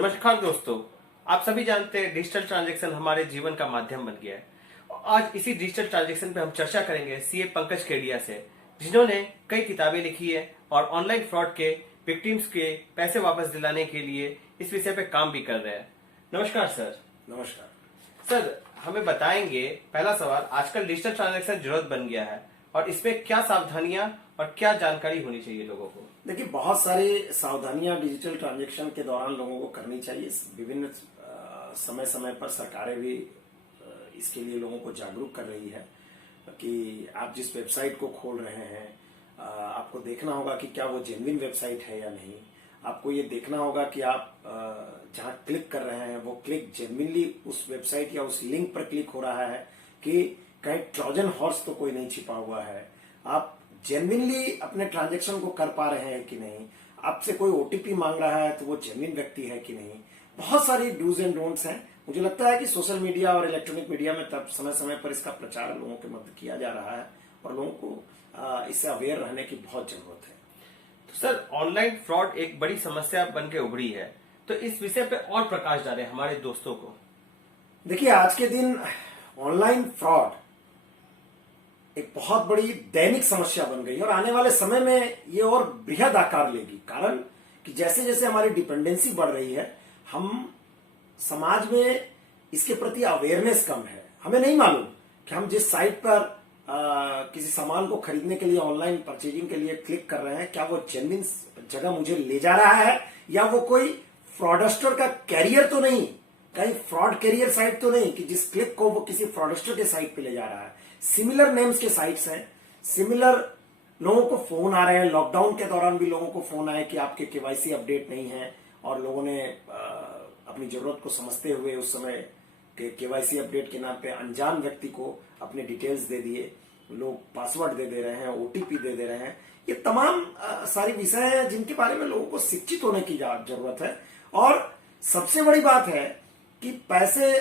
नमस्कार दोस्तों। आप सभी जानते हैं डिजिटल ट्रांजैक्शन हमारे जीवन का माध्यम बन गया है। आज इसी डिजिटल ट्रांजैक्शन पे हम चर्चा करेंगे सीए पंकज केडिया से, जिन्होंने कई किताबें लिखी है और ऑनलाइन फ्रॉड के विक्टिम्स के पैसे वापस दिलाने के लिए इस विषय पे काम भी कर रहे हैं। नमस्कार सर। नमस्कार सर, हमें बताएंगे, पहला सवाल, आजकल डिजिटल ट्रांजैक्शन जरूरत बन गया है और इसमें क्या सावधानियां और क्या जानकारी होनी चाहिए लोगों को? देखिए, बहुत सारी सावधानियां डिजिटल ट्रांजैक्शन के दौरान लोगों को करनी चाहिए। विभिन्न समय समय पर सरकारें भी इसके लिए लोगों को जागरूक कर रही है कि आप जिस वेबसाइट को खोल रहे हैं आपको देखना होगा कि क्या वो जेन्युइन वेबसाइट है या नहीं। आपको ये देखना होगा कि आप जहां क्लिक कर रहे हैं वो क्लिक जेन्युइनली उस वेबसाइट या उस लिंक पर क्लिक हो रहा है कि कहीं ट्रोजन हॉर्स तो कोई नहीं छिपा हुआ है। आप जेन्युइनली अपने ट्रांजैक्शन को कर पा रहे हैं कि नहीं। आपसे कोई ओटीपी मांग रहा है तो वो जेन्युइन व्यक्ति है कि नहीं। बहुत सारी डूज एंड डोंट्स हैं। मुझे लगता है कि सोशल मीडिया और इलेक्ट्रॉनिक मीडिया में तब समय समय पर इसका प्रचार लोगों के मध्य किया जा रहा है और लोगों को इससे अवेयर रहने की बहुत जरूरत है। तो सर, ऑनलाइन फ्रॉड एक बड़ी समस्या बन के उभरी है, तो इस विषय पे और प्रकाश डालें हमारे दोस्तों को। देखिए, आज के दिन ऑनलाइन फ्रॉड एक बहुत बड़ी दैनिक समस्या बन गई है और आने वाले समय में ये और बृहद आकार लेगी। कारण कि जैसे जैसे हमारी डिपेंडेंसी बढ़ रही है, हम समाज में इसके प्रति अवेयरनेस कम है। हमें नहीं मालूम कि हम जिस साइट पर किसी सामान को खरीदने के लिए, ऑनलाइन परचेजिंग के लिए क्लिक कर रहे हैं, क्या वो जेन्युइन जगह मुझे ले जा रहा है या वो कोई फ्रॉडस्टर का कैरियर तो नहीं, कहीं फ्रॉड कैरियर साइट तो नहीं कि जिस क्लिक को वो किसी फ्रॉडस्टर के साइट पे ले जा रहा है। सिमिलर नेम्स के साइट्स हैं, सिमिलर लोगों को फोन आ रहे हैं। लॉकडाउन के दौरान भी लोगों को फोन आए कि आपके केवाईसी अपडेट नहीं है और लोगों ने अपनी जरूरत को समझते हुए उस समय केवाईसी अपडेट के नाम पे अनजान व्यक्ति को अपने डिटेल्स दे दिए। लोग पासवर्ड दे रहे हैं, ओटीपी दे रहे हैं। ये तमाम सारी विषय हैं जिनके बारे में लोगों को शिक्षित होने की जरूरत है। और सबसे बड़ी बात है कि पैसे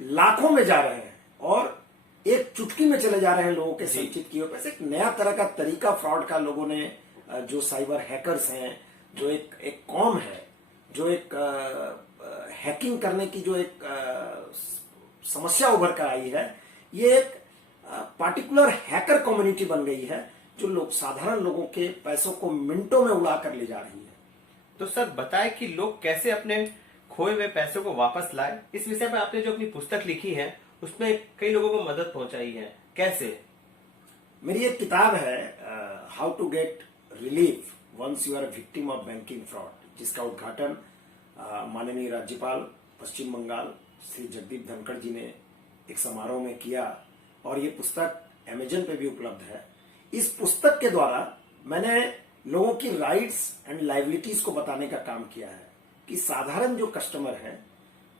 लाखों में जा रहे हैं और एक चुटकी में चले जा रहे हैं लोगों के संचित किए पैसे। एक नया तरह का तरीका फ्रॉड का लोगों ने, जो साइबर हैकर्स हैं, जो एक कॉम है, जो एक हैकिंग करने की जो एक समस्या उभर कर आई है, ये एक पार्टिकुलर हैकर कम्युनिटी बन गई है जो लोग, साधारण लोगों के पैसों को मिनटों में उड़ा कर ले जा रही है। तो सर, बताएं कि लोग कैसे अपने खोए हुए पैसों को वापस लाए। इस विषय पर आपने जो अपनी पुस्तक लिखी है उसमें कई लोगों को मदद पहुंचाई है, कैसे? मेरी एक किताब है how to get relief once you are victim of banking fraud, जिसका उद्घाटन माननीय राज्यपाल पश्चिम बंगाल श्री जगदीप धनखड़ जी ने एक समारोह में किया और ये पुस्तक अमेजन पे भी उपलब्ध है। इस पुस्तक के द्वारा मैंने लोगों की राइट्स एंड लाइबिलिटीज को बताने का काम किया है कि साधारण जो कस्टमर है,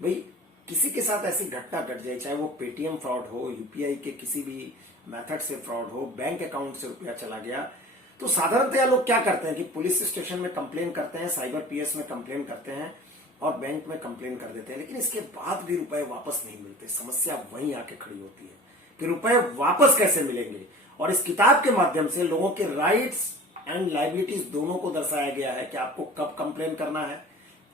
भाई किसी के साथ ऐसी घटना घट जाए, चाहे वो पेटीएम फ्रॉड हो, यूपीआई के किसी भी मेथड से फ्रॉड हो, बैंक अकाउंट से रुपया चला गया, तो साधारणतया लोग क्या करते हैं कि पुलिस स्टेशन में कंप्लेन करते हैं, साइबर पीएस में कंप्लेन करते हैं और बैंक में कंप्लेन कर देते हैं, लेकिन इसके बाद भी रुपए वापस नहीं मिलते। समस्या वहीं आके खड़ी होती है कि रुपए वापस कैसे मिलेंगे। और इस किताब के माध्यम से लोगों के राइट्स एंड लाइबिलिटीज दोनों को दर्शाया गया है कि आपको कब कंप्लेन करना है,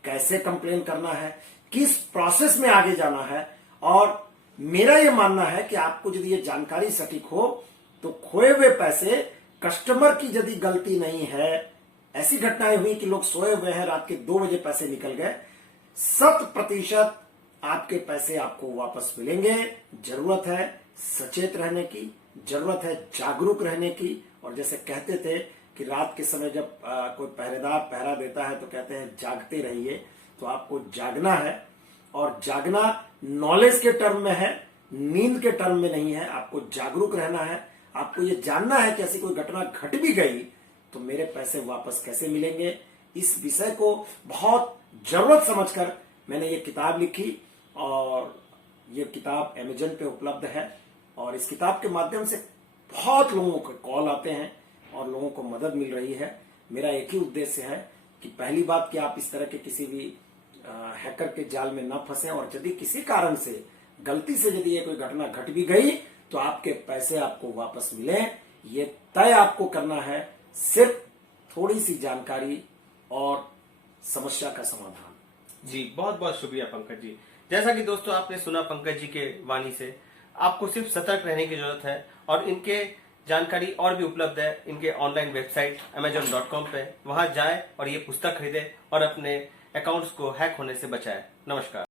कैसे कंप्लेन करना है, किस प्रोसेस में आगे जाना है। और मेरा यह मानना है कि आपको यदि ये जानकारी सटीक हो तो खोए हुए पैसे, कस्टमर की यदि गलती नहीं है, ऐसी घटनाएं हुई कि लोग सोए हुए हैं, रात के 2 बजे पैसे निकल गए, 100% आपके पैसे आपको वापस मिलेंगे। जरूरत है सचेत रहने की, जरूरत है जागरूक रहने की। और जैसे कहते थे कि रात के समय जब कोई पहरेदार पहरा देता है तो कहते हैं जागते रहिए, तो आपको जागना है। और जागना नॉलेज के टर्म में है, नींद के टर्म में नहीं है। आपको जागरूक रहना है, आपको ये जानना है कि ऐसी कोई घटना घट भी गई तो मेरे पैसे वापस कैसे मिलेंगे। इस विषय को बहुत जरूरत समझकर मैंने ये किताब लिखी और ये किताब अमेजन पे उपलब्ध है। और इस किताब के माध्यम से बहुत लोगों को कॉल आते हैं और लोगों को मदद मिल रही है। मेरा एक ही उद्देश्य है कि पहली बात कि आप इस तरह के किसी भी हैकर के जाल में न फंसें, और यदि किसी कारण से गलती से यदि ये कोई घटना घट भी गई तो आपके पैसे आपको वापस मिले। ये तय आपको करना है, सिर्फ थोड़ी सी जानकारी और समस्या का समाधान। जी, बहुत बहुत शुक्रिया पंकज जी। जैसा कि दोस्तों आपने सुना पंकज जी के वाणी से, आपको सिर्फ सतर्क रहने की जरूरत है और इनके जानकारी और भी उपलब्ध है इनके ऑनलाइन वेबसाइट amazon.com पे। वहां जाए और ये पुस्तक खरीदे और अपने अकाउंट्स को हैक होने से बचाए। नमस्कार।